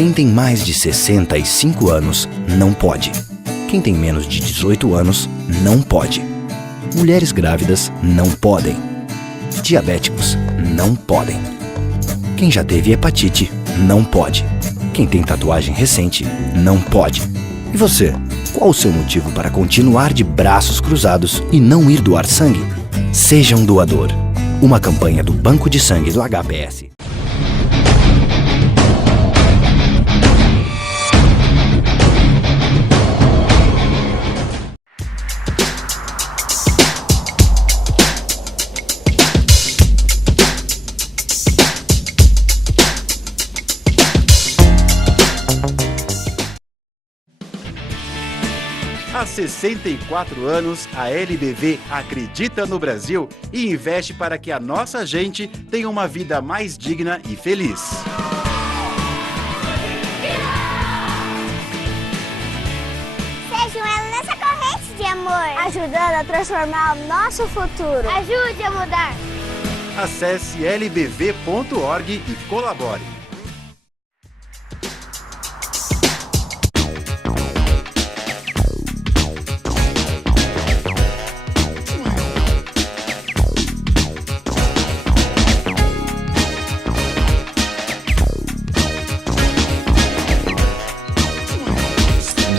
Quem tem mais de 65 anos não pode. Quem tem menos de 18 anos não pode. Mulheres grávidas não podem. Diabéticos não podem. Quem já teve hepatite não pode. Quem tem tatuagem recente não pode. E você, qual o seu motivo para continuar de braços cruzados e não ir doar sangue? Seja um doador. Uma campanha do Banco de Sangue do HPS. Há 64 anos, a LBV acredita no Brasil e investe para que a nossa gente tenha uma vida mais digna e feliz. Seja um elo nessa corrente de amor, ajudando a transformar o nosso futuro. Ajude a mudar. Acesse lbv.org e colabore.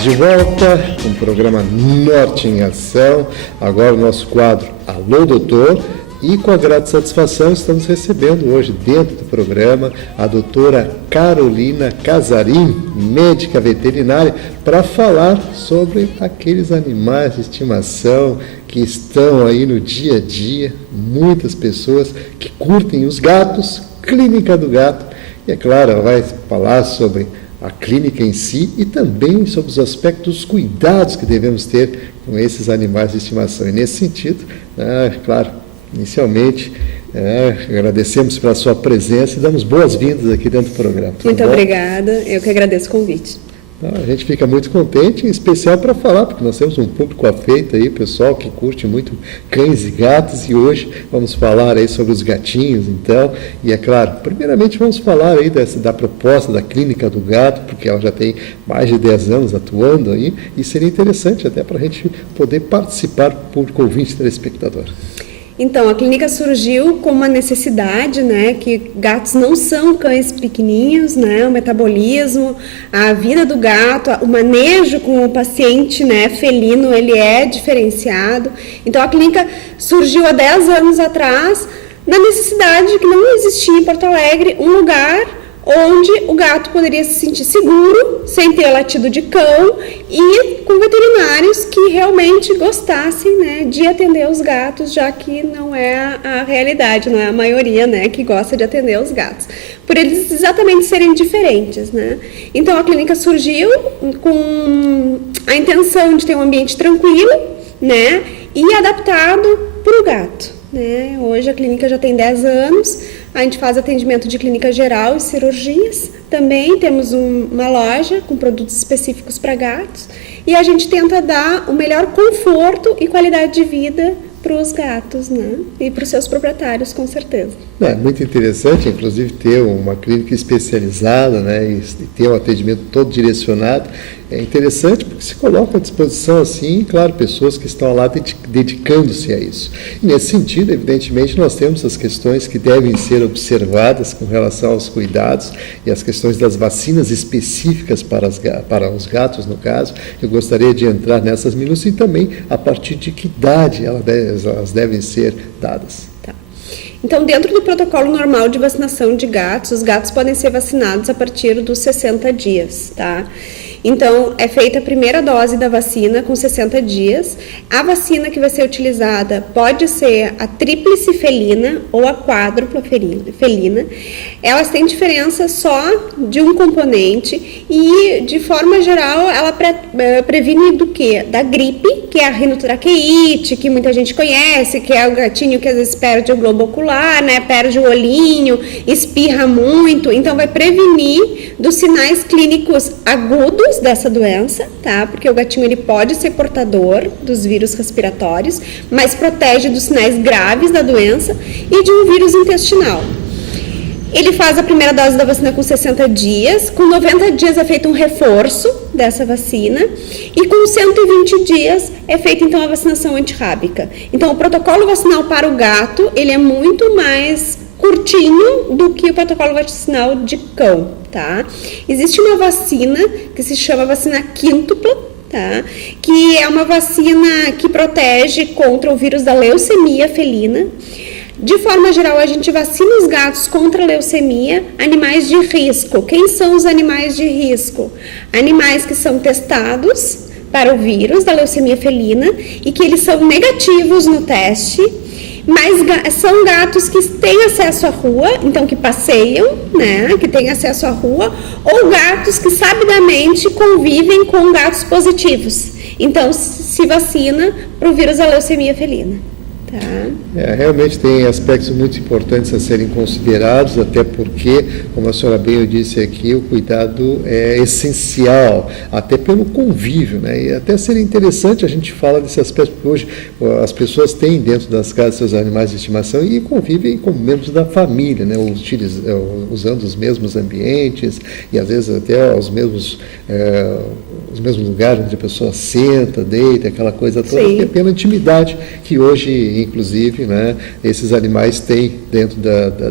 De volta com o programa Norte em Ação, agora o nosso quadro Alô Doutor, e com a grata satisfação estamos recebendo hoje dentro do programa a doutora Carolina Casarim, médica veterinária, para falar sobre aqueles animais de estimação que estão aí no dia a dia, muitas pessoas que curtem os gatos, Clínica do Gato, e é claro, ela vai falar sobre a clínica em si e também sobre os aspectos, os cuidados que devemos ter com esses animais de estimação. E nesse sentido, claro, inicialmente, agradecemos pela sua presença e damos boas-vindas aqui dentro do programa. Muito obrigada, eu que agradeço o convite. Então, a gente fica muito contente, em especial para falar, porque nós temos um público afeito aí, pessoal que curte muito cães e gatos, e hoje vamos falar aí sobre os gatinhos, então, e é claro, primeiramente vamos falar aí da proposta da Clínica do Gato, porque ela já tem mais de 10 anos atuando aí, e seria interessante até para a gente poder participar, público ouvinte, telespectador. Então, a clínica surgiu com uma necessidade, né, que gatos não são cães pequenininhos, né, o metabolismo, a vida do gato, o manejo com o paciente, né, felino, ele é diferenciado. Então, a clínica surgiu há 10 anos atrás, na necessidade de que não existia em Porto Alegre um lugar onde o gato poderia se sentir seguro, sem ter latido de cão e com veterinários que realmente gostassem, né, de atender os gatos, já que não é a realidade, não é a maioria, né, que gosta de atender os gatos, por eles exatamente serem diferentes, né. Então a clínica surgiu com a intenção de ter um ambiente tranquilo, né, e adaptado para o gato, né. Hoje a clínica já tem 10 anos. A gente faz atendimento de clínica geral e cirurgias. Também temos uma loja com produtos específicos para gatos. E a gente tenta dar o melhor conforto e qualidade de vida para os gatos, né? E para os seus proprietários, com certeza. É muito interessante, inclusive, ter uma clínica especializada, né? E ter um atendimento todo direcionado. É interessante porque se coloca à disposição, assim, claro, pessoas que estão lá dedicando-se a isso. E nesse sentido, evidentemente, nós temos as questões que devem ser observadas com relação aos cuidados e as questões das vacinas específicas para os gatos, no caso. Eu gostaria de entrar nessas minúcias e também a partir de que idade elas devem ser dadas. Tá. Então, dentro do protocolo normal de vacinação de gatos, os gatos podem ser vacinados a partir dos 60 dias, tá? Então, é feita a primeira dose da vacina com 60 dias. A vacina que vai ser utilizada pode ser a tríplice felina ou a quádrupla felina. Elas têm diferença só de um componente e, de forma geral, ela previne do quê? Da gripe, que é a rinotraqueite, que muita gente conhece, que é o gatinho que às vezes perde o globo ocular, né? Perde o olhinho, espirra muito. Então, vai prevenir dos sinais clínicos agudos dessa doença, tá? Porque o gatinho ele pode ser portador dos vírus respiratórios, mas protege dos sinais graves da doença e de um vírus intestinal. Ele faz a primeira dose da vacina com 60 dias, com 90 dias é feito um reforço dessa vacina e com 120 dias é feita então a vacinação antirrábica. Então o protocolo vacinal para o gato, ele é muito mais curtinho do que o protocolo vacinal de cão, tá? Existe uma vacina que se chama vacina quíntupla, tá? Que é uma vacina que protege contra o vírus da leucemia felina. De forma geral, a gente vacina os gatos contra a leucemia, animais de risco. Quem são os animais de risco? Animais que são testados para o vírus da leucemia felina e que eles são negativos no teste, mas são gatos que têm acesso à rua, então que passeiam, né, que têm acesso à rua, ou gatos que sabidamente convivem com gatos positivos. Então, se vacina para o vírus da leucemia felina. Tá. Realmente tem aspectos muito importantes a serem considerados, até porque, como a senhora bem disse aqui, o cuidado é essencial, até pelo convívio, né? E até seria interessante a gente falar desse aspecto, porque hoje as pessoas têm dentro das casas seus animais de estimação e convivem como membros da família, né? Usando os mesmos ambientes e às vezes até os mesmos lugares onde a pessoa senta, deita, aquela coisa toda, que é pela intimidade que hoje, inclusive, né, esses animais têm dentro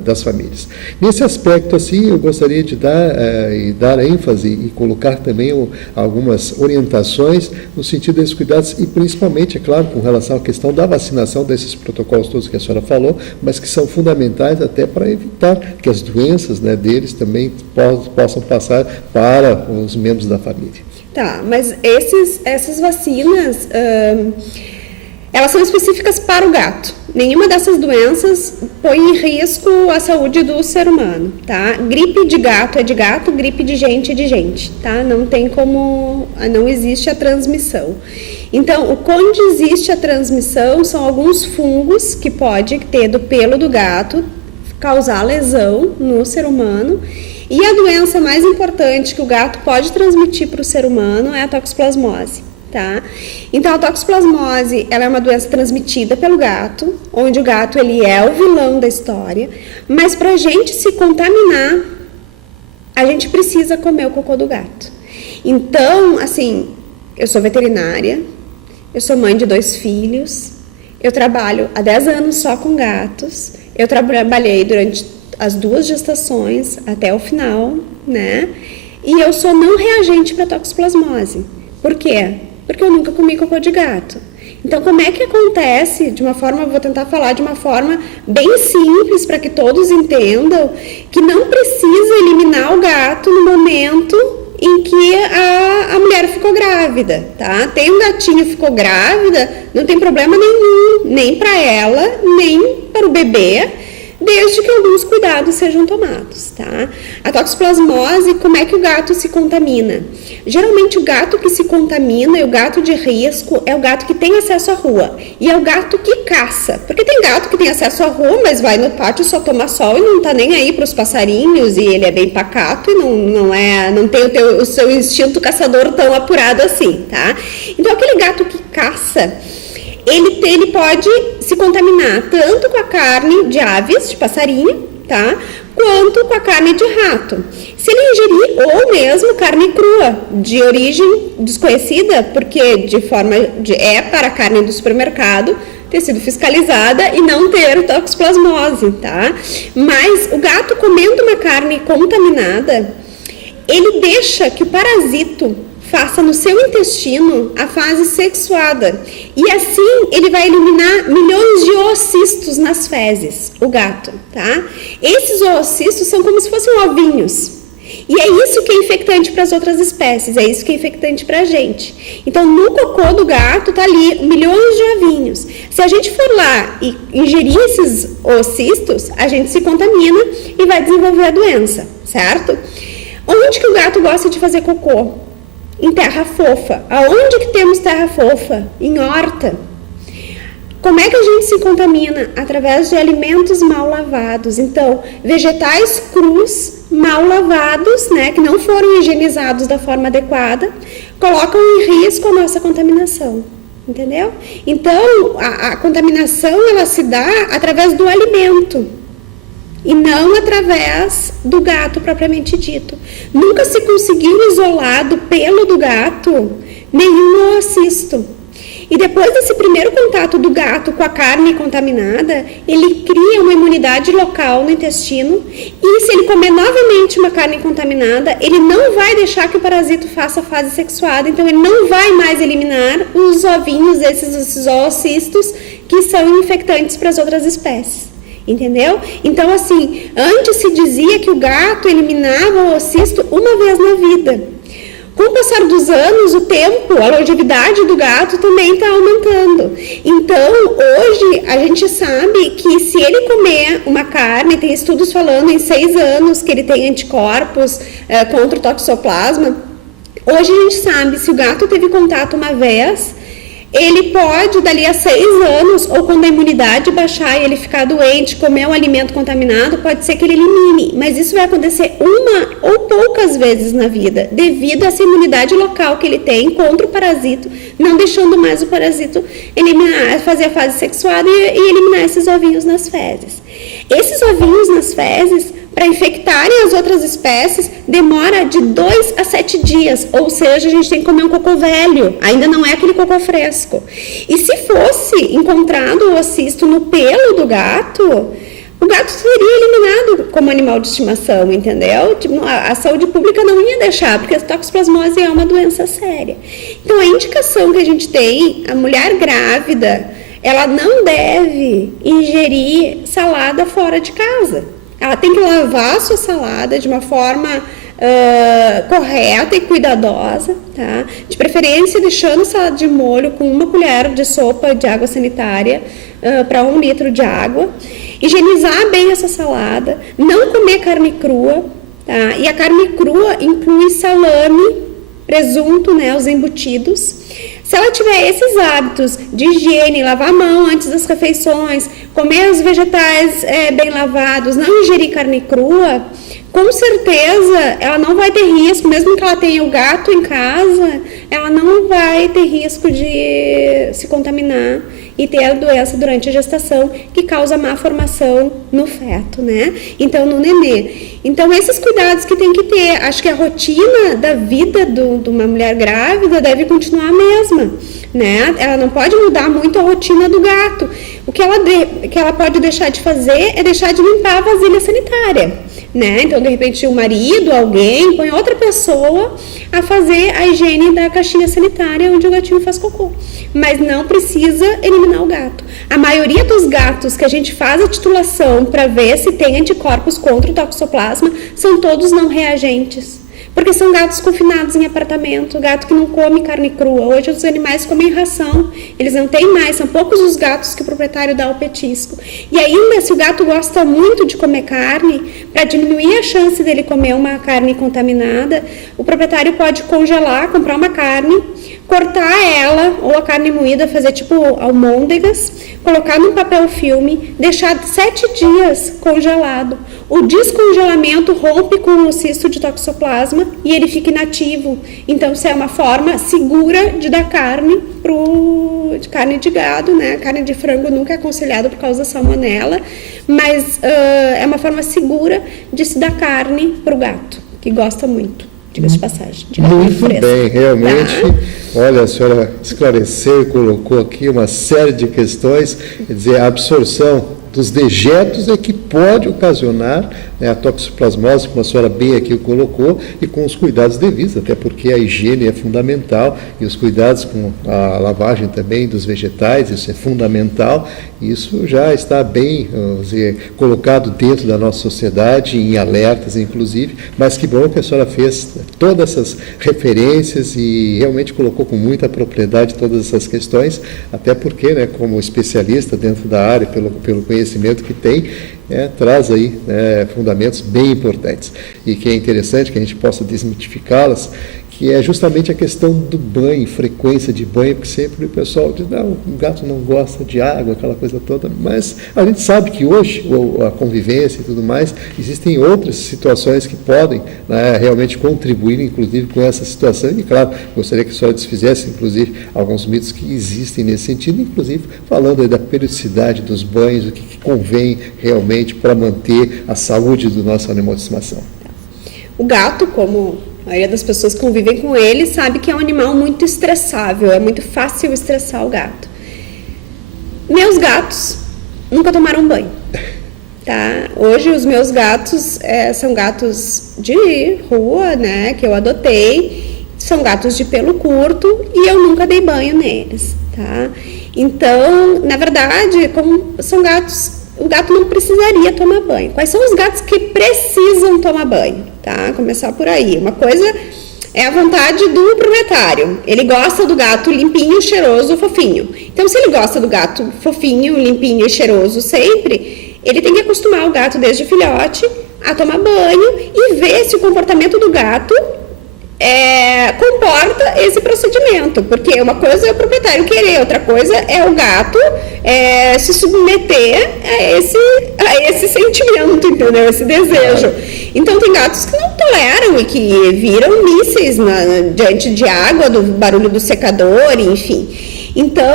das famílias. Nesse aspecto, assim, eu gostaria de dar ênfase e colocar também algumas orientações no sentido desses cuidados e principalmente, é claro, com relação à questão da vacinação desses protocolos todos que a senhora falou, mas que são fundamentais até para evitar que as doenças, né, deles também possam passar para os membros da família. Tá, mas essas vacinas, elas são específicas para o gato. Nenhuma dessas doenças põe em risco a saúde do ser humano, tá? Gripe de gato é de gato, gripe de gente é de gente, tá? Não existe a transmissão. Então, onde existe a transmissão são alguns fungos que pode ter do pelo do gato, causar lesão no ser humano. E a doença mais importante que o gato pode transmitir para o ser humano é a toxoplasmose, tá? Então, a toxoplasmose, ela é uma doença transmitida pelo gato, onde o gato, ele é o vilão da história, mas para a gente se contaminar, a gente precisa comer o cocô do gato. Então, assim, eu sou veterinária, eu sou mãe de 2 filhos, eu trabalho há 10 anos só com gatos, eu trabalhei durante as 2 gestações até o final, né? E eu sou não reagente para toxoplasmose. Por quê? Porque eu nunca comi cocô de gato. Então, como é que acontece? Vou tentar falar de uma forma bem simples para que todos entendam que não precisa eliminar o gato no momento em que a mulher ficou grávida, tá? Tem um gatinho que ficou grávida, não tem problema nenhum, nem para ela, nem para o bebê, desde que alguns cuidados sejam tomados, tá? A toxoplasmose, como é que o gato se contamina? Geralmente o gato que se contamina e o gato de risco é o gato que tem acesso à rua e é o gato que caça, porque tem gato que tem acesso à rua, mas vai no pátio, só toma sol e não tá nem aí para os passarinhos e ele é bem pacato e não tem o seu instinto caçador tão apurado assim, tá? Então aquele gato que caça, ele pode se contaminar tanto com a carne de aves, de passarinho, tá? Quanto com a carne de rato. Se ele ingerir ou mesmo carne crua, de origem desconhecida, porque é para carne do supermercado, ter sido fiscalizada e não ter toxoplasmose, tá? Mas o gato comendo uma carne contaminada, ele deixa que o parasito faça no seu intestino a fase sexuada. E assim ele vai eliminar milhões de oocistos nas fezes, o gato, tá? Esses oocistos são como se fossem ovinhos. E é isso que é infectante para as outras espécies, é isso que é infectante para a gente. Então, no cocô do gato tá ali milhões de ovinhos. Se a gente for lá e ingerir esses oocistos, a gente se contamina e vai desenvolver a doença, certo? Onde que o gato gosta de fazer cocô? Em terra fofa. Aonde que temos terra fofa? Em horta. Como é que a gente se contamina? Através de alimentos mal lavados. Então, vegetais crus, mal lavados, né, que não foram higienizados da forma adequada, colocam em risco a nossa contaminação. Entendeu? Então, a contaminação, ela se dá através do alimento. e não através do gato propriamente dito. Nunca se conseguiu isolar do pelo do gato nenhum oocisto. E depois desse primeiro contato do gato com a carne contaminada, ele cria uma imunidade local no intestino, e se ele comer novamente uma carne contaminada, ele não vai deixar que o parasito faça a fase sexuada, então ele não vai mais eliminar os ovinhos desses oocistos que são infectantes para as outras espécies. Entendeu? Então, assim, antes se dizia que o gato eliminava o oocisto uma vez na vida. Com o passar dos anos, o tempo, a longevidade do gato também está aumentando. Então, hoje, a gente sabe que se ele comer uma carne, tem estudos falando em 6 anos que ele tem anticorpos contra o toxoplasma. Hoje a gente sabe, se o gato teve contato uma vez, ele pode, dali a 6 anos, ou quando a imunidade baixar e ele ficar doente, comer um alimento contaminado, pode ser que ele elimine. Mas isso vai acontecer uma ou poucas vezes na vida, devido a essa imunidade local que ele tem contra o parasito, não deixando mais o parasito eliminar, fazer a fase sexuada e eliminar esses ovinhos nas fezes. Esses ovinhos nas fezes, para infectarem as outras espécies, demora de 2 a 7 dias, ou seja, a gente tem que comer um cocô velho, ainda não é aquele cocô fresco. E se fosse encontrado o oocisto no pelo do gato, o gato seria eliminado como animal de estimação, entendeu? A saúde pública não ia deixar, porque a toxoplasmose é uma doença séria. Então, a indicação que a gente tem, a mulher grávida, ela não deve ingerir salada fora de casa. Ela tem que lavar a sua salada de uma forma correta e cuidadosa, tá? De preferência deixando a salada de molho com 1 colher de sopa de água sanitária para 1 litro de água. Higienizar bem essa salada, não comer carne crua, tá? E a carne crua inclui salame, presunto, né, os embutidos. Se ela tiver esses hábitos de higiene, lavar a mão antes das refeições, comer os vegetais bem lavados, não ingerir carne crua, com certeza ela não vai ter risco, mesmo que ela tenha o gato em casa, ela não vai ter risco de se contaminar e ter a doença durante a gestação, que causa má formação no feto, né? Então, no nenê. Então, esses cuidados que tem que ter. Acho que a rotina da vida de uma mulher grávida deve continuar a mesma, né? Ela não pode mudar muito a rotina do gato. O que ela pode deixar de fazer é deixar de limpar a vasilha sanitária, né? Então, de repente, o marido, alguém, põe outra pessoa a fazer a higiene da caixinha sanitária onde o gatinho faz cocô. Mas não precisa eliminar o gato. A maioria dos gatos que a gente faz a titulação para ver se tem anticorpos contra o toxoplasma são todos não reagentes. Porque são gatos confinados em apartamento, gato que não come carne crua. Hoje os animais comem ração, eles não têm mais, são poucos os gatos que o proprietário dá o petisco. E ainda, se o gato gosta muito de comer carne, para diminuir a chance dele comer uma carne contaminada, o proprietário pode congelar, comprar uma carne, cortar ela, ou a carne moída, fazer tipo almôndegas, colocar num papel filme, deixar 7 dias congelado. O descongelamento rompe com o cisto de toxoplasma e ele fica inativo. Então, isso é uma forma segura de dar carne de carne de gado, né? Carne de frango nunca é aconselhado por causa da salmonela, mas é uma forma segura de se dar carne para o gato, que gosta muito. Diga-se de passagem. Muito bem, realmente. Tá? Olha, a senhora esclareceu e colocou aqui uma série de questões, quer dizer, a absorção dos dejetos é que pode ocasionar, né, a toxoplasmose, como a senhora bem aqui colocou, e com os cuidados devidos, até porque a higiene é fundamental, e os cuidados com a lavagem também dos vegetais, isso é fundamental, isso já está bem, vamos dizer, colocado dentro da nossa sociedade, em alertas inclusive, mas que bom que a senhora fez todas essas referências e realmente colocou com muita propriedade todas essas questões, até porque, né, como especialista dentro da área, pelo conhecimento que tem, traz aí fundamentos bem importantes. E que é interessante que a gente possa desmitificá-las, que é justamente a questão do banho, frequência de banho, porque sempre o pessoal diz, não, o gato não gosta de água, aquela coisa toda, mas a gente sabe que hoje, a convivência e tudo mais, existem outras situações que podem, né, realmente contribuir, inclusive, com essa situação, e claro, gostaria que a senhora desfizesse, inclusive, alguns mitos que existem nesse sentido, inclusive falando aí da periodicidade dos banhos, o que convém realmente para manter a saúde do nosso animal de estimação. O gato, como a maioria das pessoas que convivem com ele, sabe que é um animal muito estressável, é muito fácil estressar o gato. Meus gatos nunca tomaram banho, tá? Hoje os meus gatos são gatos de rua, né, que eu adotei, são gatos de pelo curto e eu nunca dei banho neles, tá? Então, na verdade, como são gatos, o gato não precisaria tomar banho. Quais são os gatos que precisam tomar banho? Tá? Começar por aí. Uma coisa é a vontade do proprietário. Ele gosta do gato limpinho, cheiroso, fofinho. Então, se ele gosta do gato fofinho, limpinho e cheiroso sempre, ele tem que acostumar o gato desde filhote a tomar banho e ver se o comportamento do gato comporta esse procedimento, porque uma coisa é o proprietário querer, outra coisa é o gato se submeter a esse sentimento, entendeu? Esse desejo. Então tem gatos que não toleram e que viram mísseis diante de água, do barulho do secador, enfim. Então,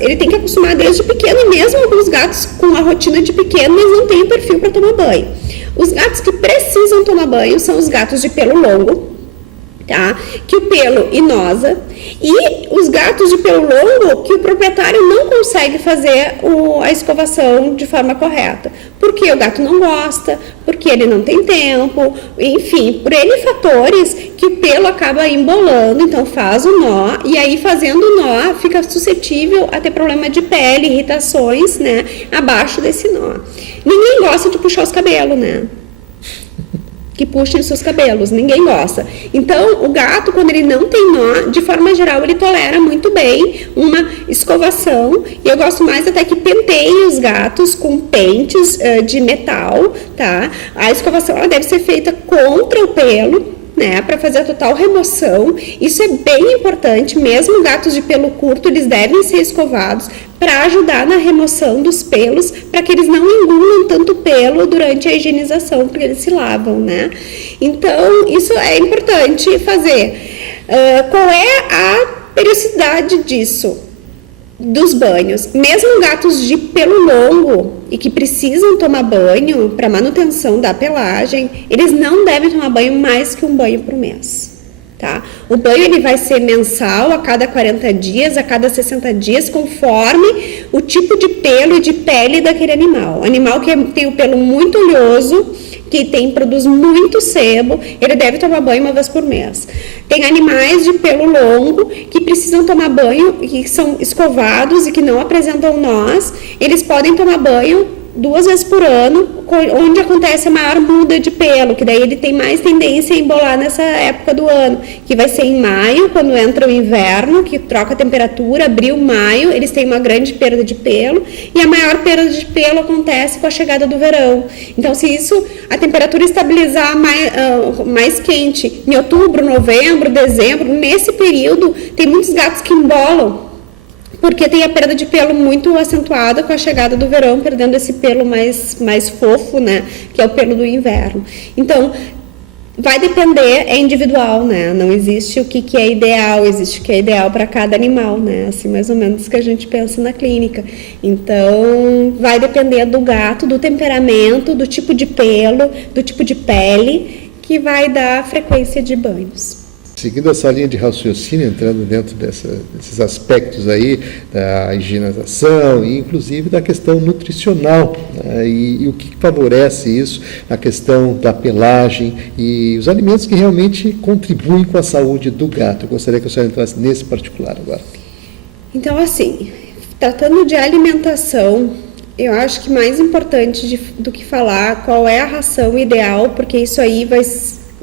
ele tem que acostumar desde pequeno, e mesmo alguns gatos com a rotina de pequeno, mas não têm o perfil para tomar banho. Os gatos que precisam tomar banho são os gatos de pelo longo, tá? Que o pelo inosa, e os gatos de pelo longo que o proprietário não consegue fazer a escovação de forma correta, porque o gato não gosta, porque ele não tem tempo, enfim, por N fatores que o pelo acaba embolando, então faz o nó, e aí fazendo o nó fica suscetível a ter problema de pele, irritações, né, abaixo desse nó. Ninguém gosta de puxar os cabelos, né? Que puxem seus cabelos, ninguém gosta. Então, o gato, quando ele não tem nó, de forma geral, ele tolera muito bem uma escovação, e eu gosto mais até que penteiem os gatos com pentes de metal, tá? A escovação, ela deve ser feita contra o pelo, né, para fazer a total remoção. Isso é bem importante, mesmo gatos de pelo curto, eles devem ser escovados para ajudar na remoção dos pelos, para que eles não engulam tanto pelo durante a higienização, porque eles se lavam, né? Então, isso é importante fazer. Qual é a periodicidade disso? Dos banhos. Mesmo gatos de pelo longo e que precisam tomar banho para manutenção da pelagem, eles não devem tomar banho mais que um banho por mês, tá? O banho ele vai ser mensal, a cada 40 dias, a cada 60 dias, conforme o tipo de pelo e de pele daquele animal. Animal que tem o pelo muito oleoso, que produz muito sebo, ele deve tomar banho uma vez por mês. Tem animais de pelo longo que precisam tomar banho, que são escovados e que não apresentam nós, eles podem tomar banho 2 vezes por ano, onde acontece a maior muda de pelo, que daí ele tem mais tendência a embolar nessa época do ano, que vai ser em maio, quando entra o inverno, que troca a temperatura, abril, maio, eles têm uma grande perda de pelo, e a maior perda de pelo acontece com a chegada do verão. Então, se a temperatura estabilizar mais quente em outubro, novembro, dezembro, nesse período, tem muitos gatos que embolam, porque tem a perda de pelo muito acentuada com a chegada do verão, perdendo esse pelo mais fofo, né, que é o pelo do inverno. Então, vai depender, é individual, né, não existe o que é ideal, existe o que é ideal para cada animal, né, assim, mais ou menos que a gente pensa na clínica. Então, vai depender do gato, do temperamento, do tipo de pelo, do tipo de pele, que vai dar a frequência de banhos. Seguindo essa linha de raciocínio, entrando dentro desses aspectos aí da higienização e inclusive da questão nutricional, né, e o que favorece isso, a questão da pelagem e os alimentos que realmente contribuem com a saúde do gato. Eu gostaria que a senhora entrasse nesse particular agora. Então, assim, tratando de alimentação, eu acho que mais importante do que falar qual é a ração ideal, porque isso aí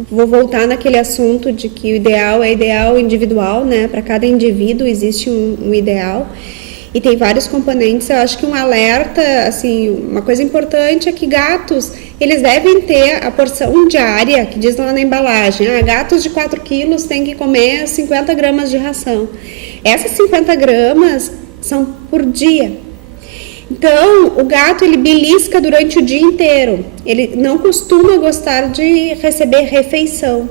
vou voltar naquele assunto de que o ideal é ideal individual, né? Para cada indivíduo existe um ideal. e tem vários componentes. Eu acho que um alerta, assim, uma coisa importante é que gatos, eles devem ter a porção diária, que diz lá na embalagem, gatos de 4 quilos têm que comer 50 gramas de ração. Essas 50 gramas são por dia. Então, o gato, ele belisca durante o dia inteiro. Ele não costuma gostar de receber refeição.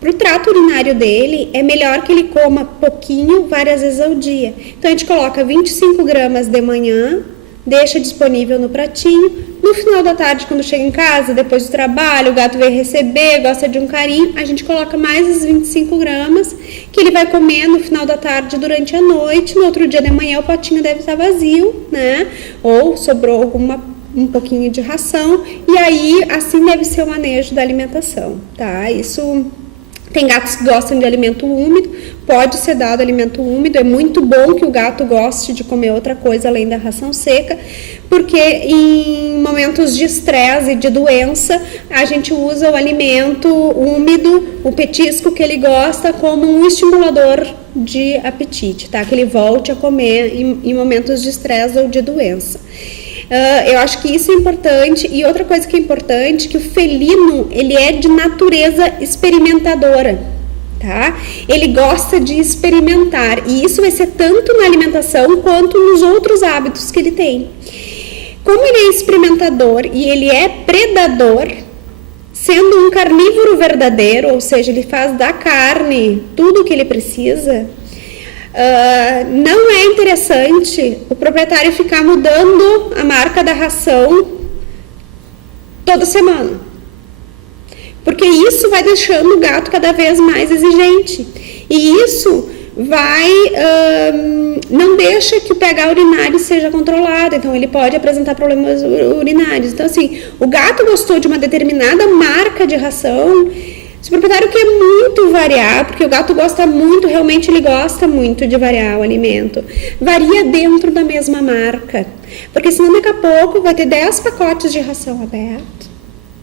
Para o trato urinário dele, é melhor que ele coma pouquinho, várias vezes ao dia. Então, a gente coloca 25 gramas de manhã, deixa disponível no pratinho. No final da tarde, quando chega em casa, depois do trabalho, o gato vem receber, gosta de um carinho, a gente coloca mais os 25 gramas, que ele vai comer no final da tarde durante a noite. No outro dia de manhã, o potinho deve estar vazio, né? Ou sobrou um pouquinho de ração. E aí, assim deve ser o manejo da alimentação, tá? Isso... Tem gatos que gostam de alimento úmido, pode ser dado alimento úmido, é muito bom que o gato goste de comer outra coisa além da ração seca, porque em momentos de estresse e de doença, a gente usa o alimento úmido, o petisco que ele gosta, como um estimulador de apetite, tá? Que ele volte a comer em momentos de estresse ou de doença. Eu acho que isso é importante. E outra coisa que é importante, que o felino, ele é de natureza experimentadora, tá? Ele gosta de experimentar, e isso vai ser tanto na alimentação quanto nos outros hábitos que ele tem. Como ele é experimentador e ele é predador, sendo um carnívoro verdadeiro, ou seja, ele faz da carne tudo o que ele precisa, não é interessante o proprietário ficar mudando a marca da ração toda semana, porque isso vai deixando o gato cada vez mais exigente, e isso não deixa que o pH urinário seja controlado, então ele pode apresentar problemas urinários. Então, assim, o gato gostou de uma determinada marca de ração. Se o proprietário quer muito variar, porque o gato gosta muito, realmente ele gosta muito de variar o alimento, varia dentro da mesma marca, porque senão daqui a pouco vai ter 10 pacotes de ração aberto,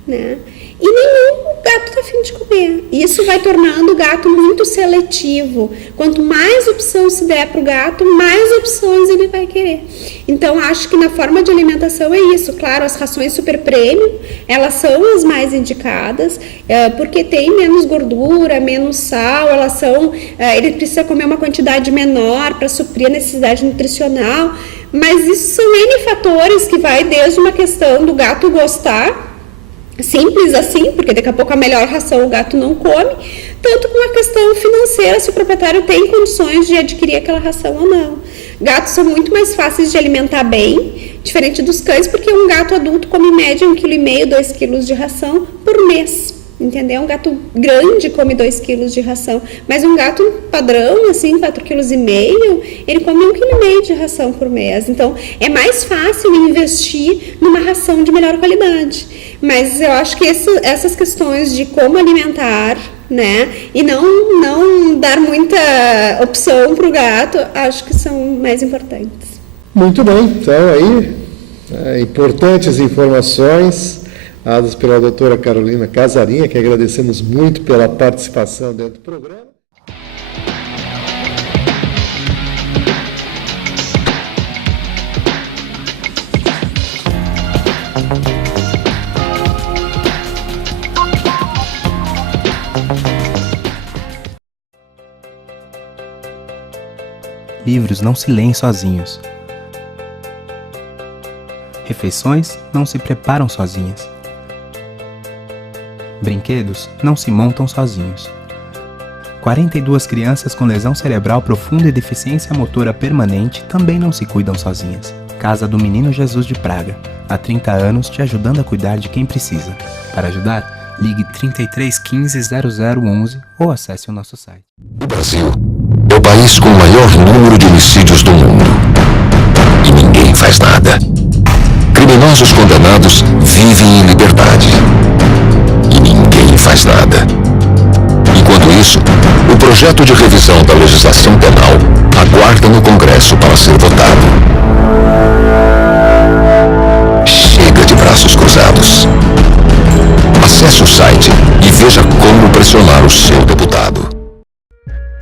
né? E nenhum gato está afim de comer. Isso vai tornando o gato muito seletivo. Quanto mais opção se der para o gato, mais opções ele vai querer. Então, acho que na forma de alimentação é isso. Claro, as rações super premium, elas são as mais indicadas, porque tem menos gordura, menos sal, ele precisa comer uma quantidade menor para suprir a necessidade nutricional. Mas isso são N fatores que vai desde uma questão do gato gostar, simples assim, porque daqui a pouco a melhor ração o gato não come, tanto com a questão financeira, se o proprietário tem condições de adquirir aquela ração ou não. Gatos são muito mais fáceis de alimentar bem, diferente dos cães, porque um gato adulto come em média 1,5 kg, 2 kg de ração por mês, entendeu? Um gato grande come 2 kg de ração, mas um gato padrão, assim, 4,5 kg, ele come 1,5 kg de ração por mês. Então, é mais fácil investir numa ração de melhor qualidade. Mas eu acho que essas questões de como alimentar, né, e não dar muita opção para o gato, acho que são mais importantes. Muito bem, então aí, importantes informações dadas pela doutora Carolina Casarinha, que agradecemos muito pela participação dentro do programa. Livros não se leem sozinhos. Refeições não se preparam sozinhas. Brinquedos não se montam sozinhos. 42 crianças com lesão cerebral profunda e deficiência motora permanente também não se cuidam sozinhas. Casa do Menino Jesus de Praga. Há 30 anos te ajudando a cuidar de quem precisa. Para ajudar, ligue 33 15 0011 ou acesse o nosso site. O Brasil é o país com o maior número de homicídios do mundo. E ninguém faz nada. Criminosos condenados vivem em liberdade. E ninguém faz nada. Enquanto isso, o projeto de revisão da legislação penal aguarda no Congresso para ser votado. Chega de braços cruzados. Acesse o site e veja como pressionar o seu deputado.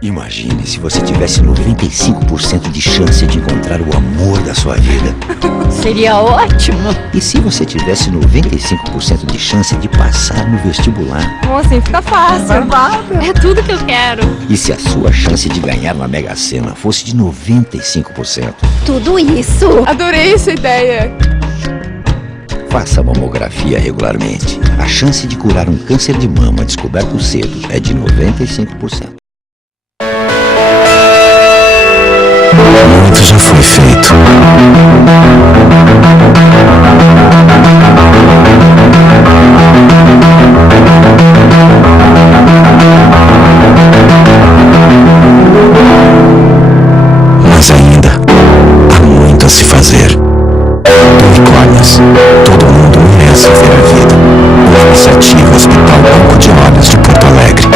Imagine se você tivesse 95% de chance de encontrar o amor da sua vida. Seria ótimo. E se você tivesse 95% de chance de passar no vestibular? Bom, assim fica fácil. É tudo que eu quero. E se a sua chance de ganhar na Mega Sena fosse de 95%? Tudo isso. Adorei essa ideia. Faça mamografia regularmente. A chance de curar um câncer de mama descoberto cedo é de 95%. Muito já foi feito. Mas ainda há muito a se fazer. Unicórnios. Todo mundo merece ver a vida. Uma iniciativa Hospital Banco de Olhos de Porto Alegre.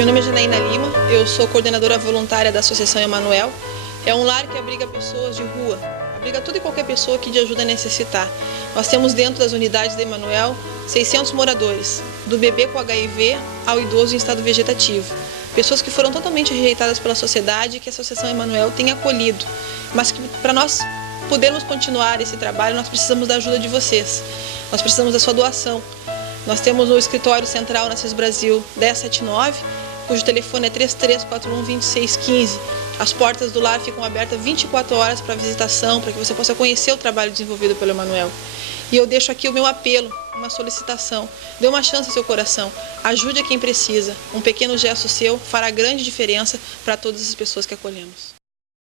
Meu nome é Janaína Lima, eu sou coordenadora voluntária da Associação Emanuel. É um lar que abriga pessoas de rua, abriga toda e qualquer pessoa que de ajuda necessitar. Nós temos dentro das unidades da Emanuel 600 moradores, do bebê com HIV ao idoso em estado vegetativo. Pessoas que foram totalmente rejeitadas pela sociedade e que a Associação Emanuel tem acolhido. Mas que para nós podermos continuar esse trabalho, nós precisamos da ajuda de vocês. Nós precisamos da sua doação. Nós temos o escritório central na CIS Brasil 1079, cujo telefone é 3341-2615. As portas do lar ficam abertas 24 horas para visitação, para que você possa conhecer o trabalho desenvolvido pelo Emanuel. E eu deixo aqui o meu apelo, uma solicitação. Dê uma chance ao seu coração. Ajude a quem precisa. Um pequeno gesto seu fará grande diferença para todas as pessoas que acolhemos.